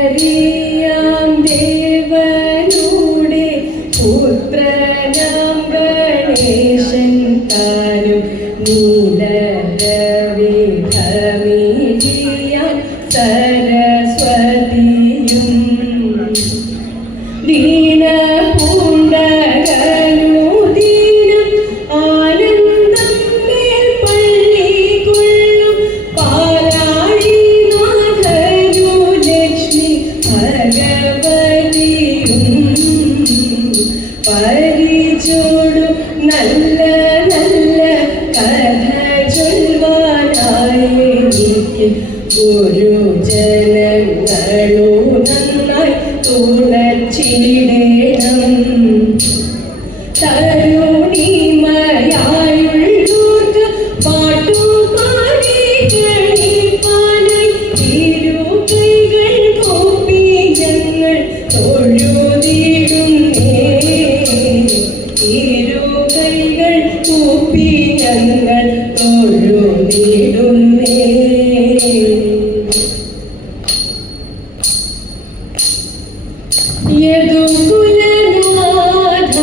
ഭലരിയാം ദേവനുടെ പുത്രനാം ഗണേശൻ താനും നീലരവിധമിഴിയാം സരസ്വതിയും ദീനപൂണ്ടകനുദീനം ആനന്ദം മേൽപ്പള്ളി കൊള്ളും പാലാഴിനാഥനു ലക്ഷ്മി ഭഗവതിയും പരിചോടും നല്ല നല്ല കഥ ചൊല്ലുവാനായി എനിക്ക് ഗുരുജനങ്ങളു നന്നായി തുണച്ചിടേണം. തരുണിമയായുള്ളോർക്ക് പാട്ടും പാടി കളിപ്പാനായി ഇരു കൈകൾ കൂപ്പി ഞങ്ങൾ തൊഴുതിടുന്നേ. ഇരു കൈകൾ കൂപ്പി ഞങ്ങൾ തൊഴുതിടുന്നേ. യദുകുലനാഥ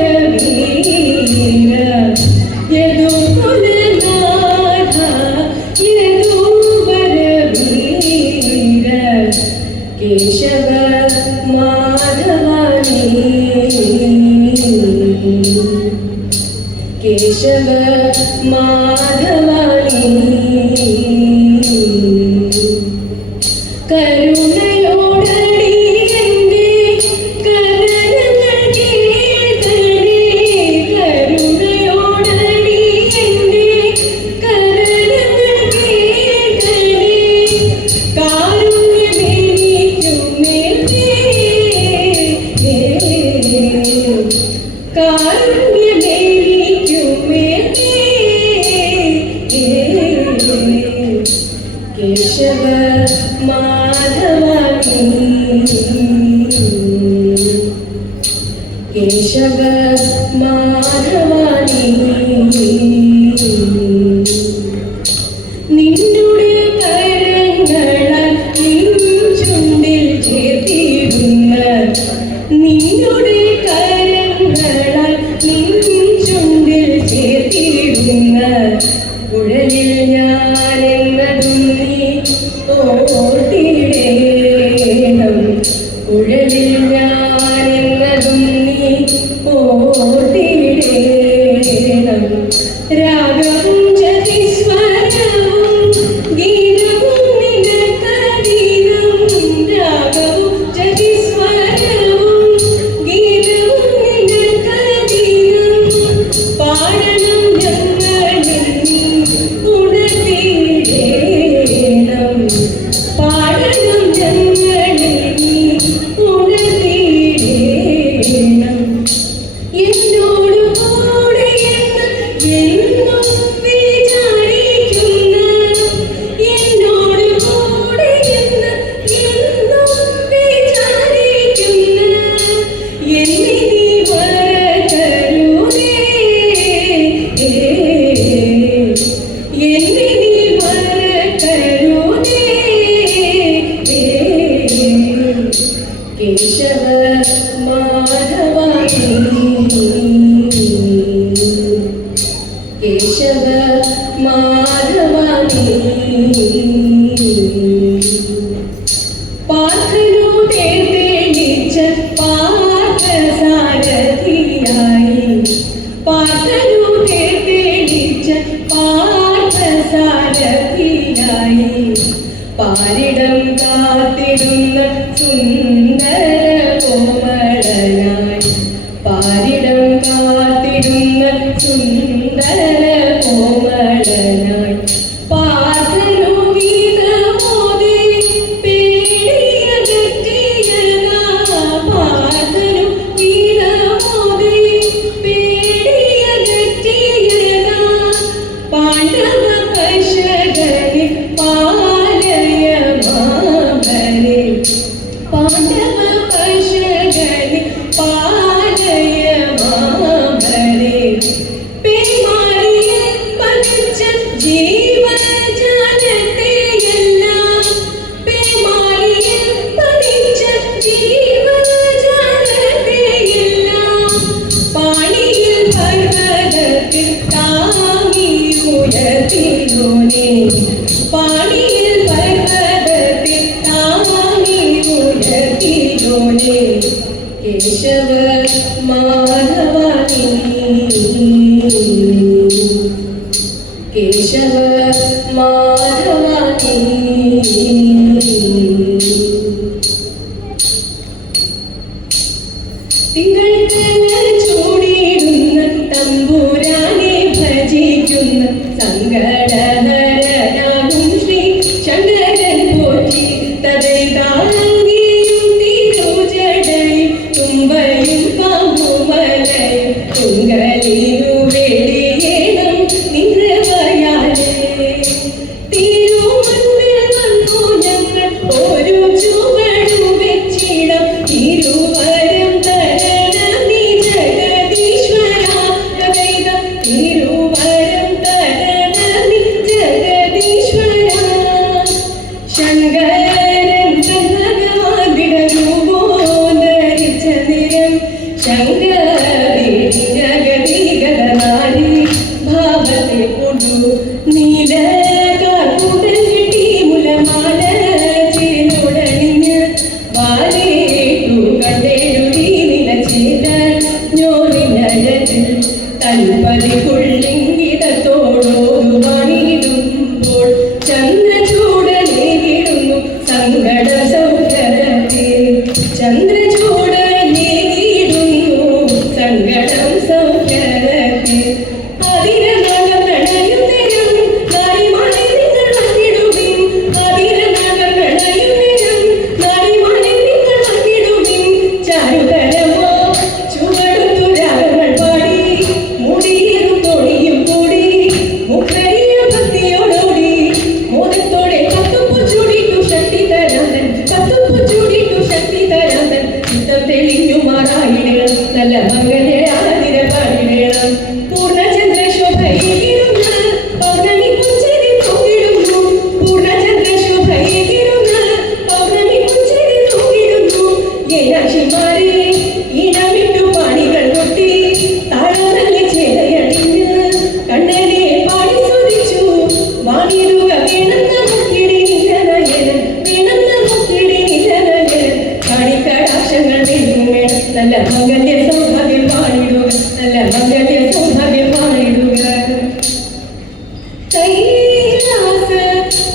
യദുവരവീര യദുകുലനാഥ യദുവരവീര കേശവ മാധവാനി കേശവ മാധവാനി കരുണയോടടി എന്റെ കഥനങ്ങൾ കേൾക്കണേ. കരുണയോടടി എന്റെ കഥനങ്ങൾ കേൾക്കണേ. കാരുണ്യമെനിക്കുമേലേ കാരുണ്യമെനിക്കുമേലേ കേശവ മാധവാനി കേശവ മാധവാനി നിന്നുടെ കരങ്ങളാൽ നിൻ ചുണ്ടിൽ ചേർത്തിടുന്ന നിന്നുടെ കരങ്ങളാൽ നിൻ ചുണ്ടിൽ ചേർത്തിടുന്ന കുഴലിൽ ഞാനെന്നതും നീ ഓർത്തിടേണം. കുഴലിൽ ഞാനെന്നതും നീ ഓർത്തിടേണം. രാഗവും ജതിസ്വരവും ഗീതവും നിനക്കധീനം. രാഗവും ജതിസ്വരവും ഗീതവും നിനക്കധീനം. പാടണം ഞങ്ങളിൽ നീ ഉണർത്തിടേണം. പാടണം ഞങ്ങളിൽ നീ ഉണർത്തിടേണം. എന്നോട് കൂടെ എന്നും വിചാരിക്കുന്ന എന്നോട് കൂടെ എന്നും വിചാരിക്കുന്ന എന്നെ നീ മറക്കരുതേ. എന്നെ നീ മറക്കരുതേ. കേശവ മാധവാനി കേശവ മാധവാനി പാർത്ഥനോടെ തെളിച്ച പാർത്ഥസാരഥിയായി പാർത്ഥനോടെ തെളിച്ച പാർത്ഥസാരഥിയായി പാരിടം കാത്തിടുന്ന സുന്ദര കോമളനായി പാരിടം കാത്തിടുന്ന സുന്ദര കോമളനായി പാർത്ഥനു ഗീതമോദി പേടിയകറ്റിയതാ. പാർത്ഥനു ഗീതമോദി പേടിയകറ്റിയതാ. പാണ്ഡവ പശകനി പാലയ മാ ജീവജാലത്തെയെല്ലാം പേമാരിയിൽ പതിച്ച ജീവജാലത്തെയെല്ലാം പാണിയിൽ പർവ്വതത്തിൽ താങ്ങി ഉയർത്തിയോനെ പാണിയിൽ പർവ്വതത്തിൽ താങ്ങി ഉയർത്തിയോനെ കേശവ മാധവ കേശവ മാധവ തിങ്കൾ ചൂടിയിടുന്ന തമ്പുരാനെ ഭജിക്കുന്ന സങ്കടഹരനാകും ശ്രീ ശങ്കരൻ പോറ്റി തതൈതാംഗിയും തിരുജടയും തുമ്പയും പാമ്പുമലയും തുങ്കലിനു വെളിയേണം നിഗ്രഹയാലേ തിരുമുൻപിൽ വന്നു ഞങ്ങൾ ഒരു ചുവടു വെച്ചിടം തിരുവരം തരണം നീ ജഗദീശ്വര കവൈത തിരുവരം തരണം നീ ജഗദീശ്വര ശങ്കരൻ ഭഗവാൻ വിടരൂപോധരിച്ച നിരം ശങ്കരേ ജഗദീഗതനാരി ഭാവത്തെ കൊണ്ടു നീലകാർക്കുടൽ കെട്ടി മുലമാല ചേരുടണിഞ്ഞ് വാലേറ്റു കണ്ടെഴുതി നിലചേത ഞോറിഞ്ഞഴകിൽ തൽപതി കുള്ളിങ്കിടത്തോടോടു പണിയിടുമ്പോൾ ചന്ദ്രചൂടനേകിടുന്നു സങ്കട സൗഖ്യത്തെ ചന്ദ്രചൂടനേകിടുന്നു സങ്കടം സൗഖ്യത്തെ അതിരനകം പ്രണയും നേരം നാരിമാനെ നിങ്ങൾ വന്നിടുവിൻ അതിരനകം പ്രണയും നേരം നാരിമാനെ നിങ്ങൾ വന്നിടുവിൻ ചാരുകരമോ ചുവടുത്തു രാഗങ്ങൾ പാടി മുടിയും തൊടിയും കൂടി മുഖരിയും ഭക്തിയോടോടി മോദത്തോടെ പത്തുപ്പു ചൂടിട്ടു ശക്തി തരാതൻ പത്തുപ്പു ചൂടിട്ടു ശക്തി തരാതൻ ചിത്തം തെളിഞ്ഞുമാറായിടണം നല്ല മകനെ ആതിര പാടിടണം പൂർണ്ണചന്ദ്ര ശോഭയിലിരുന്ന പൗർണമി പുഞ്ചിരി തൂകിടുന്നു പൂർണ്ണചന്ദ്ര ശോഭയിലിരുന്ന പൗർണമി പുഞ്ചിരി തൂകിടുന്നു ഏനാക്ഷിമാരെ ഇടമിട്ടു പാണികൾ കൊട്ടി താഴമല്ലി ചേരയടിഞ്ഞ് കണ്ണനെ പാടി സ്തുതിച്ചു വാണിടുക വേണമെന്ന മുക്കിടി നിലനയനം വേണമെന്ന മുക്കിടി നിലനയനം കാണിക്കടാക്ഷങ്ങൾ വേണം വേണം നല്ല മംഗല്യ സൗഭാഗ്യം പാടിടുക നല്ല മംഗല്യ സൗഭാഗ്യം പാടിടുക കൈലാസ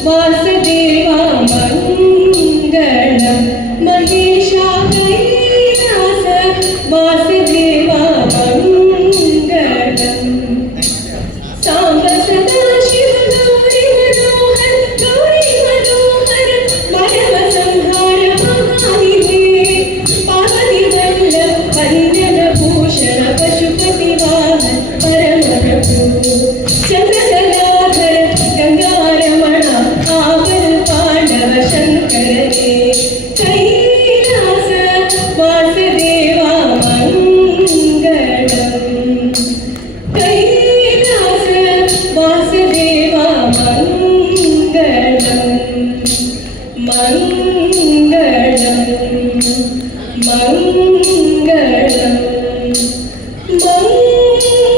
വാസുദേവ മംഗളം മഹേശ കൈലാസ വാസുദേവ മംഗളം സാംബ സദാശിവ ഗൗരി മനോഹർ മരവ സംഹാര മഹാനിധേ പാർവതി വല്ലഭ ഭഞ്ജന ഭൂഷണ പശുപതി വാഹൻ പരമപ്രഭു ചന്ദ്രകലാധര ഗംഗാരമണ ആവൽ പാണ്ഡവ ശങ്കരനേ കൈലാസ വാസുദേവ മംഗളം കൈലാസ വാസുദേവ മംഗളം മംഗളം മംഗളം മംഗളം